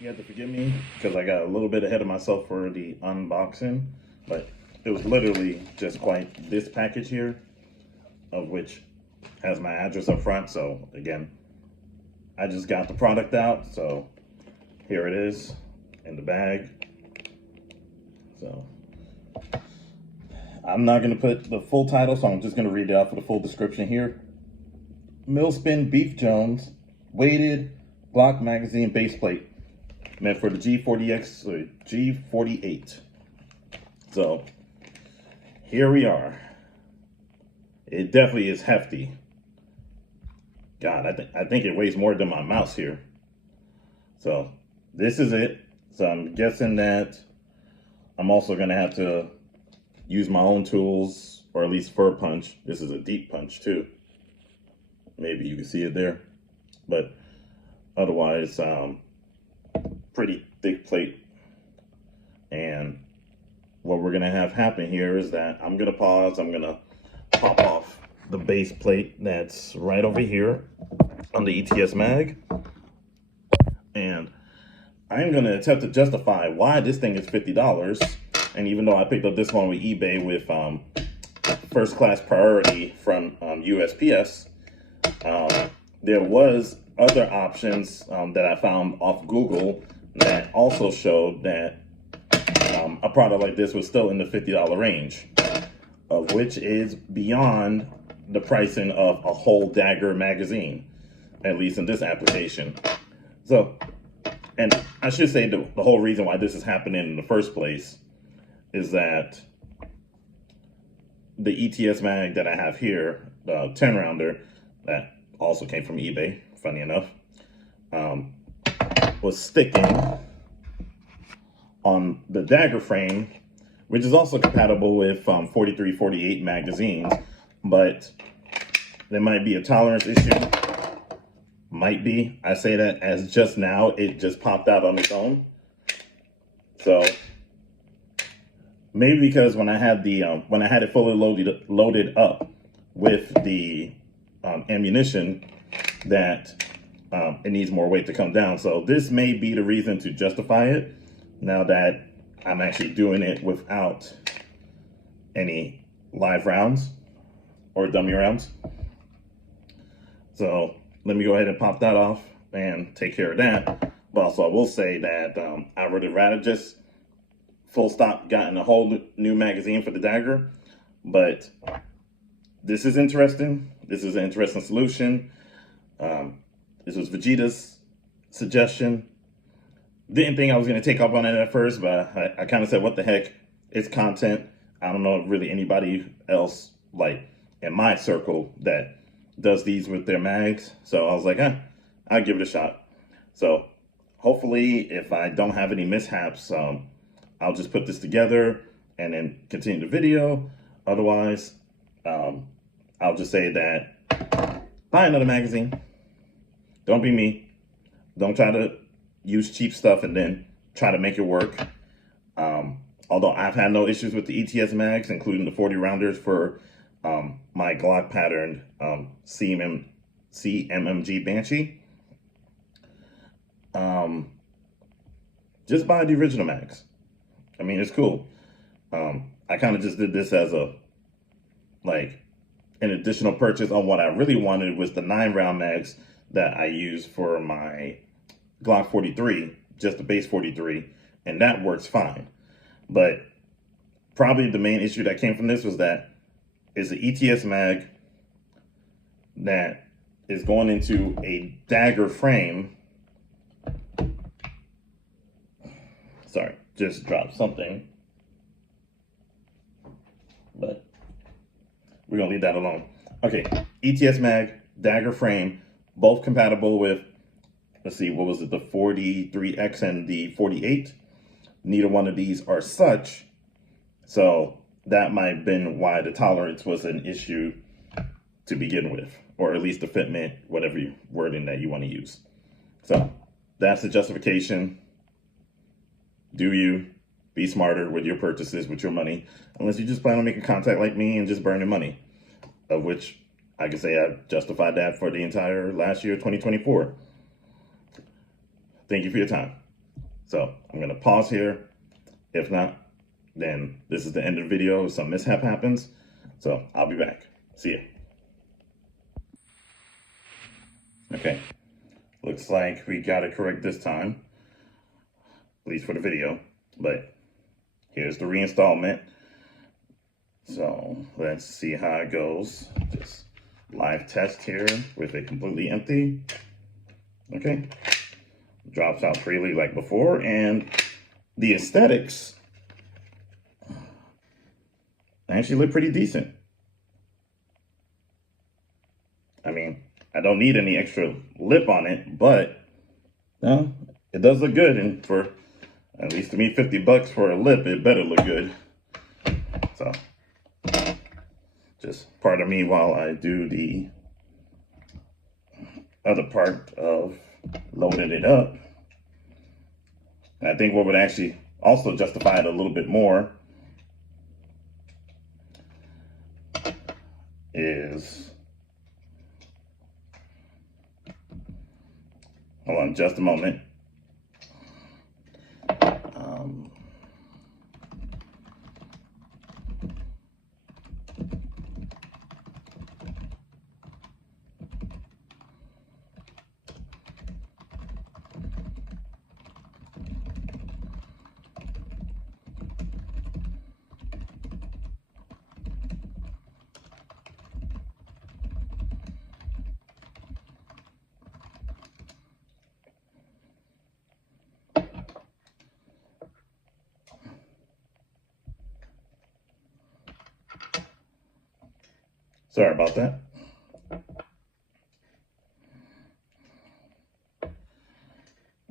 You have to forgive me because I got a little bit ahead of myself for the unboxing, but it was literally just quite this package here, of which has my address up front. So again, I just got the product out, so here it is in the bag. So I'm not going to put the full title, so I'm just going to read it out for the full description here. Milspin Beef Jones Weighted Glock Magazine Base Plate, meant for the G40X or G48. So here we are. It definitely is hefty. God, I think it weighs more than my mouse here. So this is it. So I'm guessing that I'm also gonna have to use my own tools, or at least fur punch. This is a deep punch too. Maybe you can see it there, but otherwise, pretty thick plate. And what we're gonna have happen here is that I'm gonna pause. I'm gonna pop off the base plate that's right over here on the ETS mag, and I'm gonna attempt to justify why this thing is $50. And even though I picked up this one with eBay with first class priority from USPS, there was other options that I found off Google that also showed that a product like this was still in the $50 range, of which is beyond the pricing of a whole Dagger magazine, at least in this application. So, and I should say the whole reason why this is happening in the first place is that the ETS mag that I have here, the 10 rounder, that also came from eBay, funny enough, was sticking on the Dagger frame, which is also compatible with 43, 48 magazines, but there might be a tolerance issue. Might be. I say that as just now, it just popped out on its own. So maybe because when I had it fully loaded up with the ammunition, that it needs more weight to come down. So this may be the reason to justify it, now that I'm actually doing it without any live rounds or dummy rounds. So let me go ahead and pop that off and take care of that. But also I will say that I would have rather just full stop gotten a whole new magazine for the Dagger. But this is interesting. This is an interesting solution. This was Vegeta's suggestion. Didn't think I was going to take up on it at first, but I kind of said, what the heck? It's content. I don't know really anybody else, like in my circle, that does these with their mags. So I was like, I'll give it a shot. So hopefully, if I don't have any mishaps, I'll just put this together and then continue the video. Otherwise, I'll just say that buy another magazine. Don't be me. Don't try to use cheap stuff and then try to make it work. Although I've had no issues with the ETS mags, including the 40 rounders for my Glock patterned CMMG Banshee. Just buy the original mags. I mean, it's cool. I kind of just did this as an additional purchase on what I really wanted, was the 9-round mags that I use for my Glock 43, just the base 43, and that works fine. But probably the main issue that came from this was that it's an ETS mag that is going into a Dagger frame. Sorry, just dropped something. But we're gonna leave that alone. Okay, ETS mag, Dagger frame, both compatible with, let's see, what was it, the 43X and the 48. Neither one of these are such, so that might have been why the tolerance was an issue to begin with, or at least the fitment, whatever wording that you want to use. So that's the justification. Do you be smarter with your purchases, with your money, unless you just plan on making contact like me and just burning money, of which I can say I justified that for the entire last year, 2024. Thank you for your time. So I'm gonna pause here. If not, then this is the end of the video if some mishap happens. So I'll be back. See ya. Okay, looks like we got it correct this time, at least for the video, but here's the reinstallment. So let's see how it goes. Just live test here with it completely empty. Okay, drops out freely like before, and the aesthetics actually look pretty decent. I mean, I don't need any extra lip on it, but no, it does look good. And for, at least to me, 50 bucks for a lip, it better look good. So just pardon me while I do the other part of loading it up. And I think what would actually also justify it a little bit more is, hold on just a moment. Sorry about that.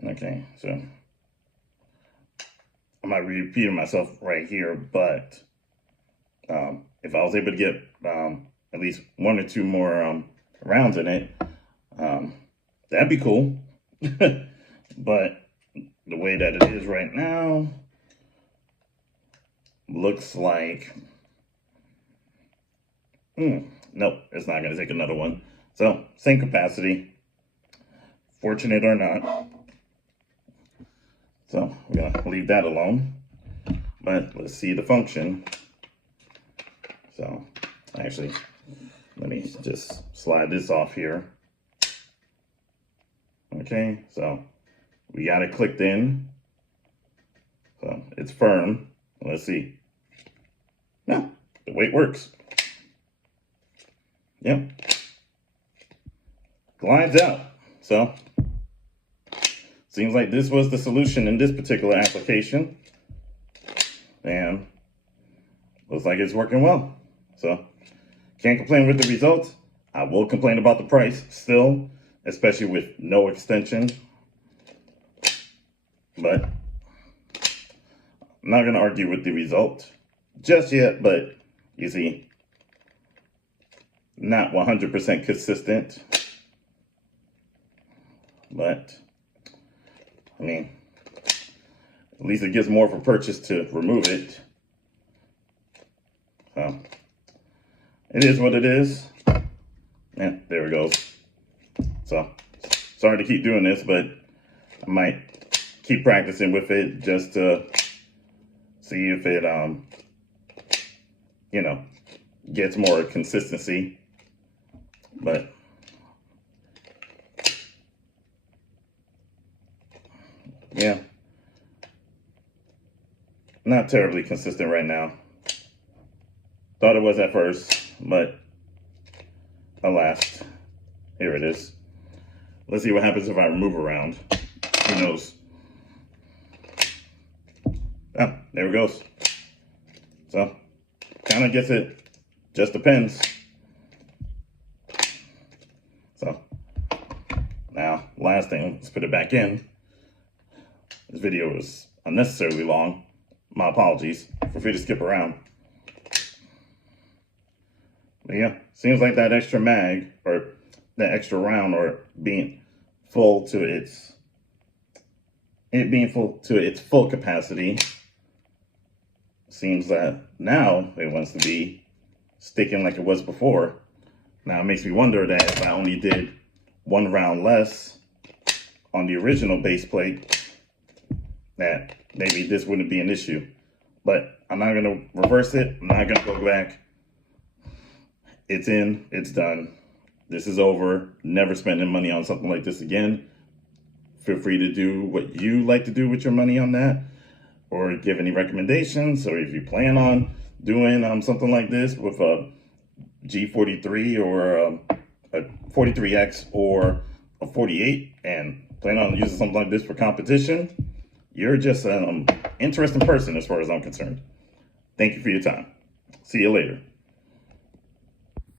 Okay, so I might be repeating myself right here, but if I was able to get at least 1 or 2 more rounds in it, that'd be cool. But the way that it is right now, looks like, nope, it's not going to take another one. So, same capacity, fortunate or not. So, we're going to leave that alone. But let's see the function. So, actually, let me just slide this off here. Okay, so we got it clicked in. So, it's firm. Let's see. No, the weight works. Yep. Glides out. So, seems like this was the solution in this particular application. And looks like it's working well. So, can't complain with the results. I will complain about the price still, especially with no extension. But I'm not going to argue with the result just yet, but you see, not 100% consistent. But, I mean, at least it gives more of a purchase to remove it. So, it is what it is. Yeah, there it goes. So, sorry to keep doing this, but I might keep practicing with it just to see if it, you know, gets more consistency. But yeah, not terribly consistent right now. Thought it was at first, but alas, here it is. Let's see what happens if I remove a round. Who knows? Ah, there it goes. So, kind of gets it. Just depends. So, now, last thing, let's put it back in. This video was unnecessarily long. My apologies. Feel free to skip around. But yeah, seems like that extra mag, or that extra round, or being full to its, full capacity, seems that now it wants to be sticking like it was before. Now it makes me wonder that if I only did 1 round less on the original base plate, that maybe this wouldn't be an issue. But I'm not going to reverse it. I'm not going to go back. It's in, it's done. This is over. Never spending money on something like this again. Feel free to do what you like to do with your money on that, or give any recommendations. Or if you plan on doing something like this with a G43 or a 43x or a 48 and plan on using something like this for competition, you're just an interesting person as far as I'm concerned. Thank you for your time. See you later.